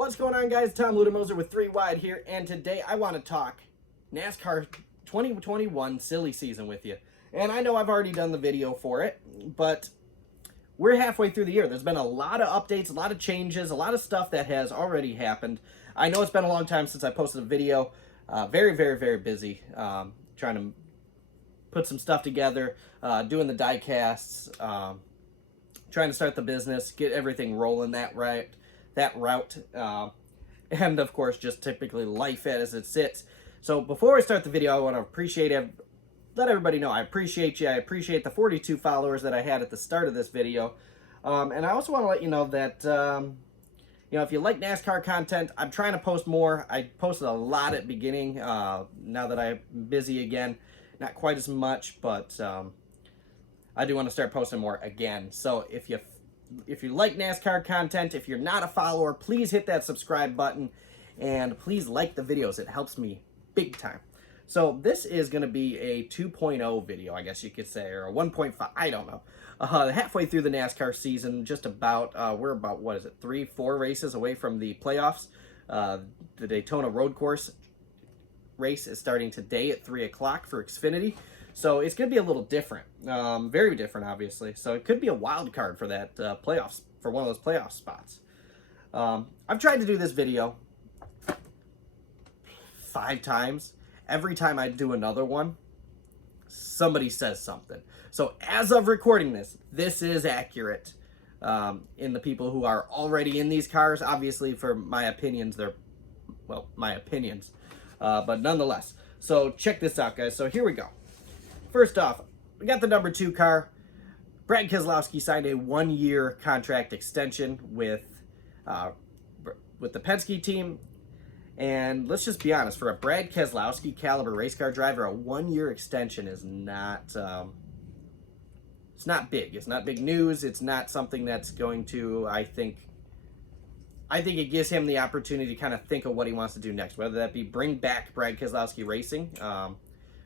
What's going on, guys? Tom Ludemoser with 3 Wide here, and today I want to talk NASCAR 2021 silly season with you. And I know I've already done the video for it, but we're halfway through the year. There's been a lot of updates, a lot of changes, a lot of stuff that has already happened. I know it's been a long time since I posted a video. Very busy trying to put some stuff together, doing the die casts, trying to start the business, get everything rolling that route, and of course just typically life as it sits. So before I start the video, I want to let everybody know I appreciate you. I appreciate the 42 followers that I had at the start of this video, and I also want to let you know that if you like NASCAR content, I'm trying to post more. I posted a lot at the beginning. Now that I'm busy again, not quite as much, but I do want to start posting more again. So if you like NASCAR content, if you're not a follower, please hit that subscribe button and please like the videos. It helps me big time. So this is going to be a 2.0 video, I guess you could say, or a 1.5, I don't know. Halfway through the NASCAR season, just about, we're about, 3-4 races away from the playoffs. The Daytona Road Course race is starting today at 3 o'clock for Xfinity. So it's going to be a little different, very different, obviously. So it could be a wild card for that playoffs, for one of those playoff spots. I've tried to do this video 5 times. Every time I do another one, somebody says something. So as of recording this, this is accurate in the people who are already in these cars. Obviously, for my opinions, they're, well, my opinions. But nonetheless. So check this out, guys. So here we go. First off, we got the number 2 car. Brad Keselowski signed a 1-year contract extension with the Penske team. And let's just be honest, for a Brad Keselowski caliber race car driver, a 1-year extension is not, it's not big. It's not big news. It's not something that's going to, I think it gives him the opportunity to kind of think of what he wants to do next, whether that be bring back Brad Keselowski Racing,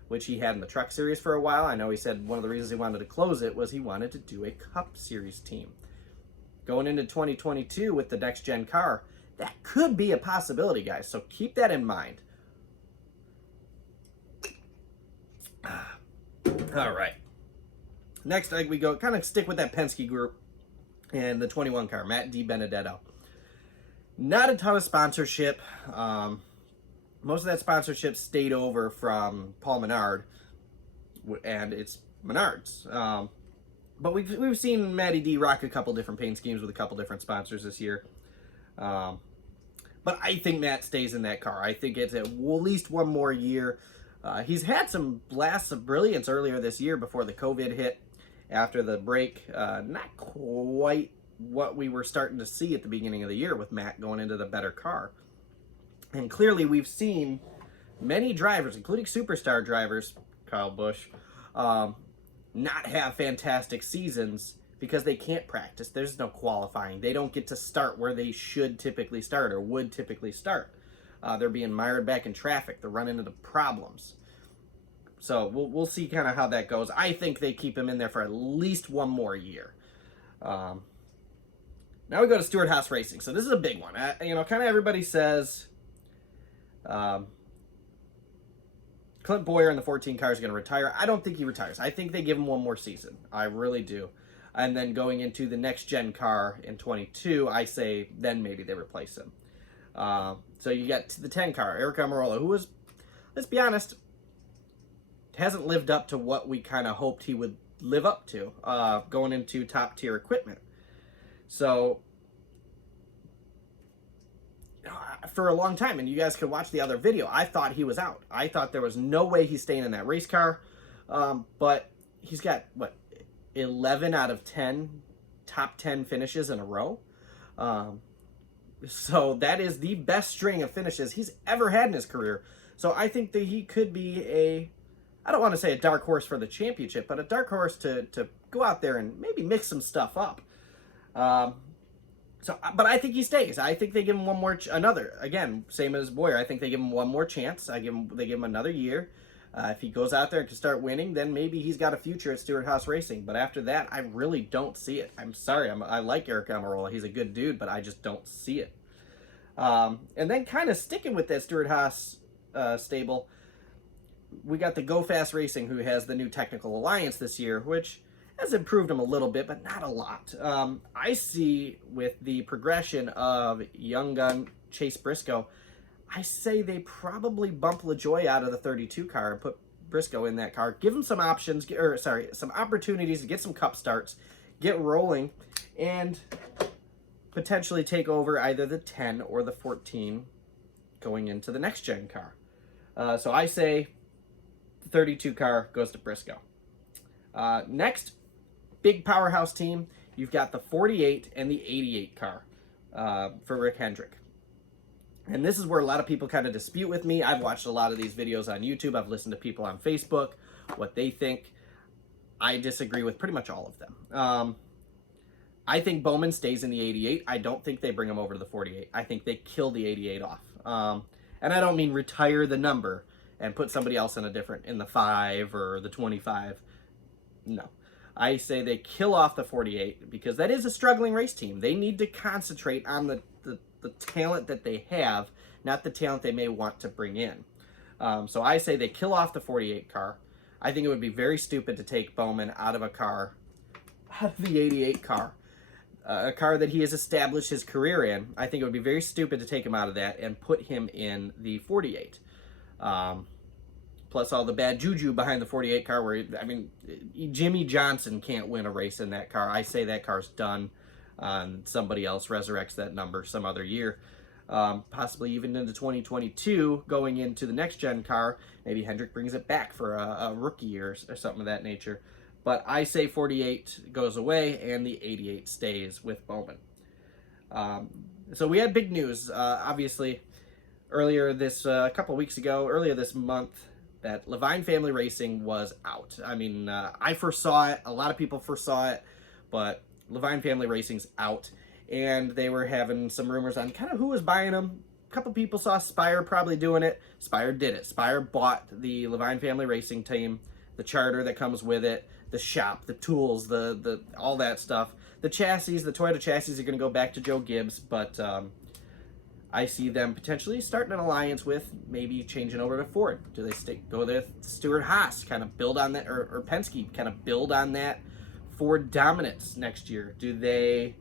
which he had in the Truck Series for a while. I know he said one of the reasons he wanted to close it was he wanted to do a Cup Series team. Going into 2022 with the next-gen car, that could be a possibility, guys, so keep that in mind. All right. Next, we go kind of stick with that Penske group and the 21 car, Matt DiBenedetto. Not a ton of sponsorship. Most of that sponsorship stayed over from Paul Menard, and it's Menards. But we've seen Matty D rock a couple different paint schemes with a couple different sponsors this year. But I think Matt stays in that car. I think it's at least one more year. He's had some blasts of brilliance earlier this year before the COVID hit. After the break, not quite what we were starting to see at the beginning of the year with Matt going into the better car. And clearly we've seen many drivers, including superstar drivers, Kyle Busch, not have fantastic seasons because they can't practice. There's no qualifying. They don't get to start where they should typically start or would typically start. They're being mired back in traffic. They're running into problems. So we'll see kind of how that goes. I think they keep him in there for at least one more year. Now we go to Stewart-Haas Racing. So this is a big one. Kind of everybody says Clint Boyer in the 14 car is going to retire. I don't think he retires. I think they give him one more season. I really do. And then going into the next-gen car in 22, I say then maybe they replace him. So you got the 10 car, Aric Almirola, who was, let's be honest, hasn't lived up to what we kind of hoped he would live up to going into top-tier equipment. So for a long time, and you guys could watch the other video, I thought he was out. I thought there was no way he's staying in that race car. But he's got, 11 out of 10 top 10 finishes in a row. So that is the best string of finishes he's ever had in his career. So I think that he could be I don't want to say a dark horse for the championship, but a dark horse to go out there and maybe mix some stuff up. But I think he stays. I think they give him again, same as Boyer. I think they give him one more chance. They give him another year. If he goes out there and can start winning, then maybe he's got a future at Stewart-Haas Racing. But after that, I really don't see it. I'm sorry. I like Aric Almirola. He's a good dude, but I just don't see it. And then kind of sticking with that Stewart-Haas stable, we got the Go Fast Racing, who has the new technical alliance this year, which has improved them a little bit, but not a lot. I see with the progression of young gun Chase Briscoe, I say they probably bump LaJoie out of the 32 car and put Briscoe in that car. Give him some options, some opportunities to get some cup starts, get rolling, and potentially take over either the 10 or the 14 going into the next gen car. So I say the 32 car goes to Briscoe. Next, big powerhouse team, you've got the 48 and the 88 car for Rick Hendrick. And this is where a lot of people kind of dispute with me. I've watched a lot of these videos on YouTube. I've listened to people on Facebook, what they think. I disagree with pretty much all of them. I think Bowman stays in the 88. I don't think they bring him over to the 48. I think they kill the 88 off. And I don't mean retire the number and put somebody else in in the 5 or the 25. No. I say they kill off the 48 because that is a struggling race team. They need to concentrate on the talent that they have, not the talent they may want to bring in. So I say they kill off the 48 car. I think it would be very stupid to take Bowman out of the 88 car. A car that he has established his career in. I think it would be very stupid to take him out of that and put him in the 48. Plus all the bad juju behind the 48 car where, I mean, Jimmy Johnson can't win a race in that car. I say that car's done. Somebody else resurrects that number some other year. Possibly even into 2022, going into the next gen car. Maybe Hendrick brings it back for a rookie year or something of that nature. But I say 48 goes away and the 88 stays with Bowman. So we had big news, obviously, earlier this month, that Levine Family Racing was out. I mean, I foresaw it. A lot of people foresaw it, but Levine Family Racing's out. And they were having some rumors on kind of who was buying them. A couple people saw Spire probably doing it. Spire did it. Spire bought the Levine Family Racing team, the charter that comes with it, the shop, the tools, the all that stuff. The chassis, the Toyota chassis are going to go back to Joe Gibbs, but I see them potentially starting an alliance with, maybe changing over to Ford. Do they go with Stewart-Haas, kind of build on that, or Penske, kind of build on that Ford dominance next year? Do they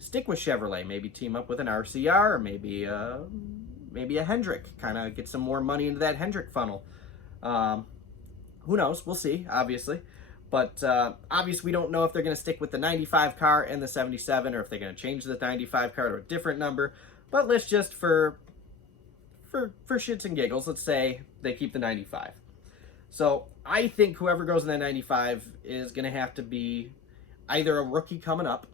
stick with Chevrolet, maybe team up with an RCR, or maybe a Hendrick, kind of get some more money into that Hendrick funnel? Who knows? We'll see, obviously. But obviously, we don't know if they're going to stick with the 95 car and the 77, or if they're going to change the 95 car to a different number. But let's just, for shits and giggles, let's say they keep the 95. So I think whoever goes in that 95 is going to have to be either a rookie coming up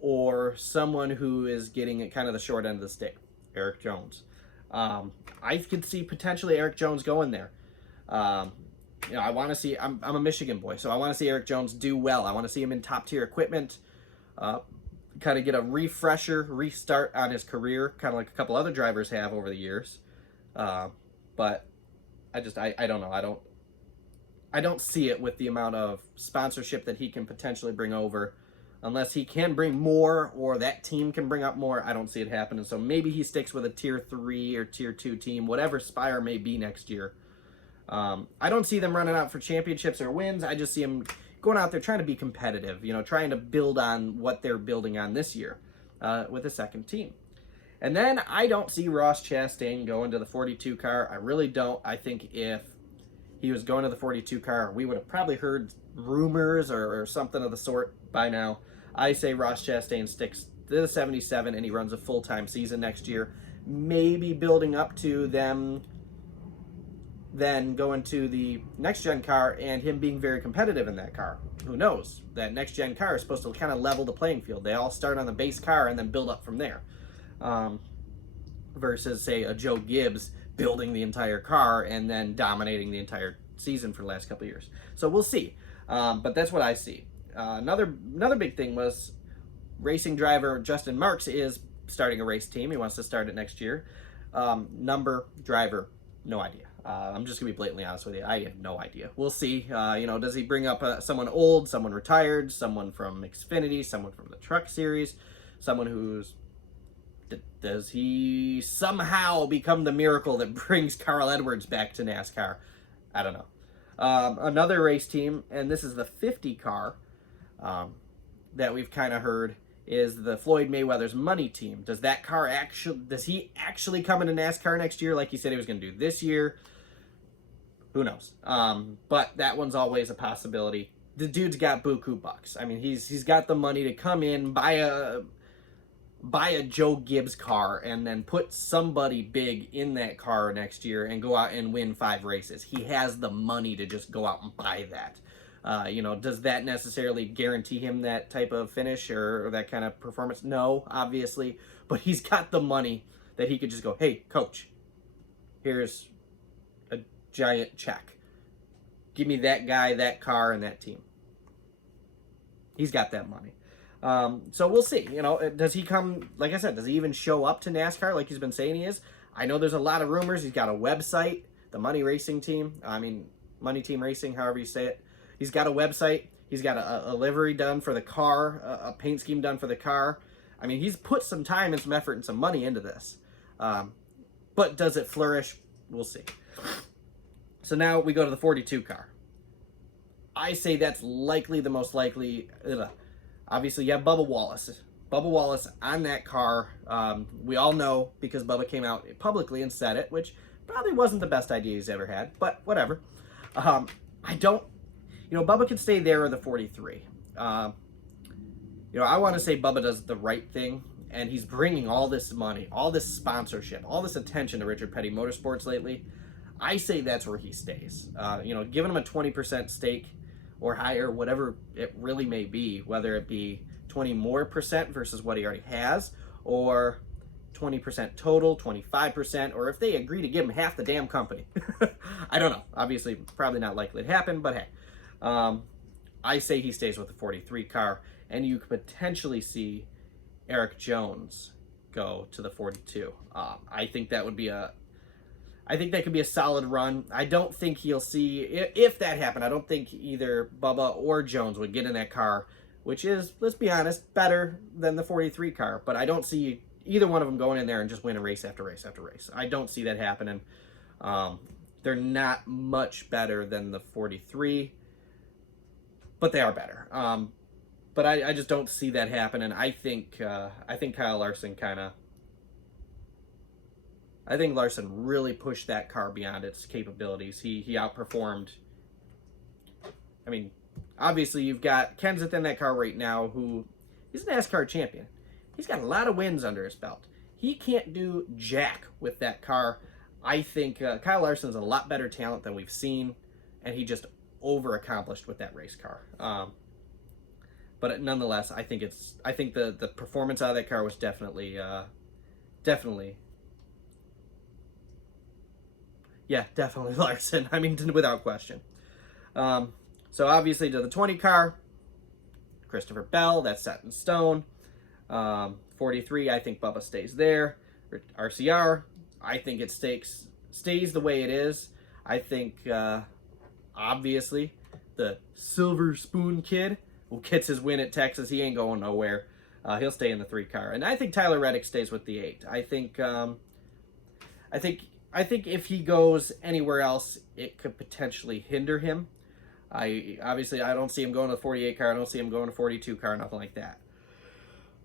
or someone who is getting at kind of the short end of the stick. Eric Jones. I could see potentially Eric Jones going there. I want to see, I'm a Michigan boy, so I want to see Eric Jones do well. I want to see him in top tier equipment, kind of get a restart on his career, kind of like a couple other drivers have over the years. But I don't know. I don't see it with the amount of sponsorship that he can potentially bring over. Unless he can bring more, or that team can bring up more, I don't see it happening. So maybe he sticks with a tier 3 or tier 2 team, whatever Spire may be next year. I don't see them running out for championships or wins. I just see them going out there trying to be competitive, trying to build on what they're building on this year with a second team. And then I don't see Ross Chastain going to the 42 car. I really don't. I think if he was going to the 42 car, we would have probably heard rumors or something of the sort by now. I say Ross Chastain sticks to the 77 and he runs a full-time season next year, maybe building up to them then going to the next-gen car and him being very competitive in that car. Who knows? That next-gen car is supposed to kind of level the playing field. They all start on the base car and then build up from there. Versus, say, a Joe Gibbs building the entire car and then dominating the entire season for the last couple of years. So we'll see. But that's what I see. Another big thing was racing driver Justin Marks is starting a race team. He wants to start it next year. Number, driver, no idea. I'm just going to be blatantly honest with you. I have no idea. We'll see. Does he bring up someone old, someone retired, someone from Xfinity, someone from the Truck Series, someone who's the Does he somehow become the miracle that brings Carl Edwards back to NASCAR? I don't know. Another race team, and this is the 50 car that we've kind of heard, is the Floyd Mayweather's money team. Does he actually come into NASCAR next year like he said he was going to do this year? Who knows? But that one's always a possibility. The dude's got buku bucks. I mean, he's got the money to come in, buy a Joe Gibbs car, and then put somebody big in that car next year and go out and win 5 races. He has the money to just go out and buy that. Does that necessarily guarantee him that type of finish or that kind of performance? No, obviously. But he's got the money that he could just go, hey, coach, here's a giant check. Give me that guy, that car, and that team. He's got that money. So we'll see. Does he come, like I said, does he even show up to NASCAR like he's been saying he is? I know there's a lot of rumors. He's got a website, the Money Racing Team. Money Team Racing, however you say it. He's got a website. He's got a livery done for the car, a paint scheme done for the car. I mean, he's put some time and some effort and some money into this. But does it flourish? We'll see. So now we go to the 42 car. I say that's likely the most likely. Obviously, you have Bubba Wallace. Bubba Wallace on that car. We all know because Bubba came out publicly and said it, which probably wasn't the best idea he's ever had, but whatever. Bubba could stay there or the 43. I want to say Bubba does the right thing, and he's bringing all this money, all this sponsorship, all this attention to Richard Petty Motorsports lately. I say that's where he stays. Giving him a 20% stake or higher, whatever it really may be, whether it be 20% more versus what he already has, or 20% total, 25%, or if they agree to give him half the damn company. I don't know. Obviously, probably not likely to happen, but hey. I say he stays with the 43 car, and you could potentially see Eric Jones go to the 42. I think that could be a solid run. I don't think he'll see, if that happened, I don't think either Bubba or Jones would get in that car, which is, let's be honest, better than the 43 car. But I don't see either one of them going in there and just winning race after race after race. I don't see that happening. They're not much better than the 43, but they are better. But I just don't see that happening. I think Kyle Larson I think Larson really pushed that car beyond its capabilities. He outperformed. I mean, obviously you've got Kenseth in that car right now, who he's a NASCAR champion. He's got a lot of wins under his belt. He can't do jack with that car. I think Kyle Larson's a lot better talent than we've seen, and he just over-accomplished with that race car. But nonetheless, I think the performance out of that car was definitely. Yeah, definitely Larson. I mean, without question. So obviously to the 20 car, Christopher Bell, that's set in stone. 43, I think Bubba stays there. RCR, I think it stays the way it is. I think, obviously, the Silver Spoon Kid who gets his win at Texas, he ain't going nowhere. He'll stay in the 3 car. And I think Tyler Reddick stays with the 8. I think if he goes anywhere else, it could potentially hinder him. I don't see him going to the 48 car. I don't see him going to 42 car, nothing like that.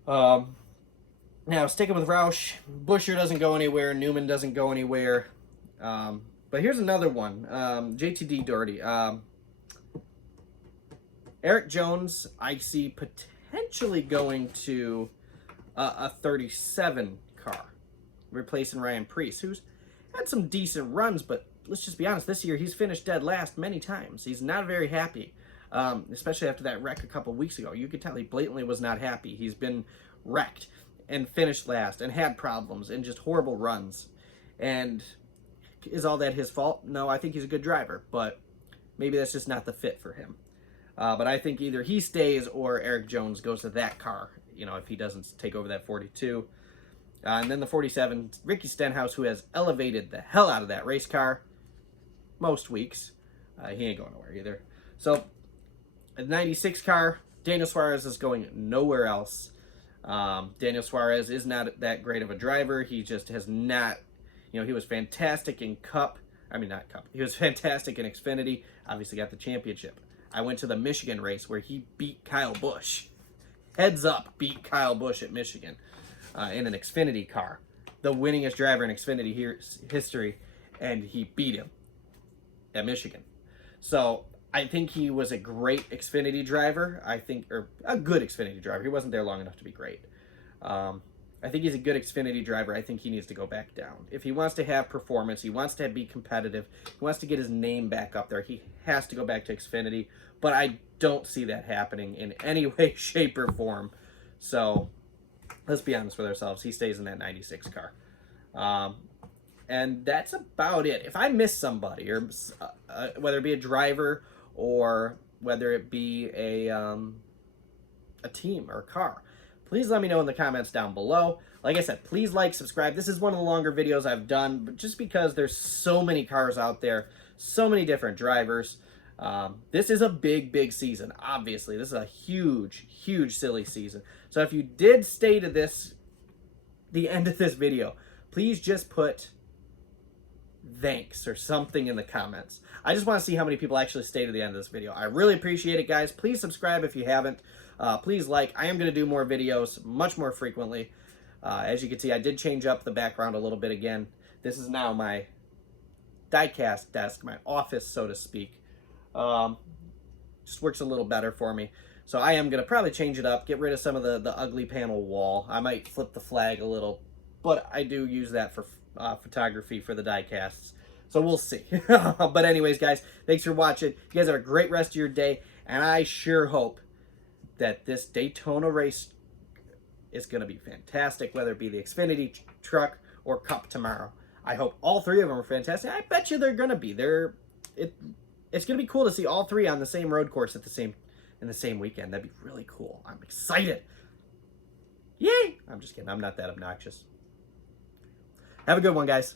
Now, sticking with Roush, Buescher doesn't go anywhere. Newman doesn't go anywhere. But here's another one. JTD Doherty. Eric Jones, I see potentially going to a 37 car, replacing Ryan Preece, who's had some decent runs, but let's just be honest, this year he's finished dead last many times. He's not very happy, especially after that wreck a couple weeks ago. You could tell he blatantly was not happy. He's been wrecked and finished last and had problems and just horrible runs. And is all that his fault? No, I think he's a good driver, but maybe that's just not the fit for him. But I think either he stays or Eric Jones goes to that car, if he doesn't take over that 42. And then the 47, Ricky Stenhouse, who has elevated the hell out of that race car most weeks. He ain't going nowhere either. So, a 96 car, Daniel Suarez is going nowhere else. Daniel Suarez is not that great of a driver. He just has not, he was fantastic in Cup. I mean, not Cup. He was fantastic in Xfinity. Obviously got the championship. I went to the Michigan race where he beat Kyle Busch. Heads up, beat Kyle Busch at Michigan in an Xfinity car. The winningest driver in Xfinity history, and he beat him at Michigan. So I think he was a great Xfinity driver. Or a good Xfinity driver. He wasn't there long enough to be great. I think he's a good Xfinity driver. I think he needs to go back down. If he wants to have performance, he wants to be competitive, he wants to get his name back up there, he has to go back to Xfinity. But I don't see that happening in any way, shape, or form. So let's be honest with ourselves. He stays in that 96 car. And that's about it. If I miss somebody, or whether it be a driver or whether it be a team or a car, please let me know in the comments down below. Like I said, please like, subscribe. This is one of the longer videos I've done, but just because there's so many cars out there, so many different drivers. This is a big season, obviously. This is a huge silly season. So if you did stay to the end of this video, please just put thanks or something in the comments. I just want to see how many people actually stay to the end of this video. I really appreciate it, guys. Please subscribe if you haven't. Please like. I am going to do more videos much more frequently. As you can see, I did change up the background a little bit again. This is now my diecast desk, my office, so to speak. Just works a little better for me. So I am going to probably change it up, get rid of some of the ugly panel wall. I might flip the flag a little, but I do use that for photography for the diecasts. So we'll see. But anyways, guys, thanks for watching. You guys have a great rest of your day, and I sure hope that this Daytona race is going to be fantastic, whether it be the Xfinity truck or Cup tomorrow. I hope all three of them are fantastic. I bet you they're going to be. It's going to be cool to see all three on the same road course in the same weekend. That'd be really cool. I'm excited. Yay! I'm just kidding. I'm not that obnoxious. Have a good one, guys.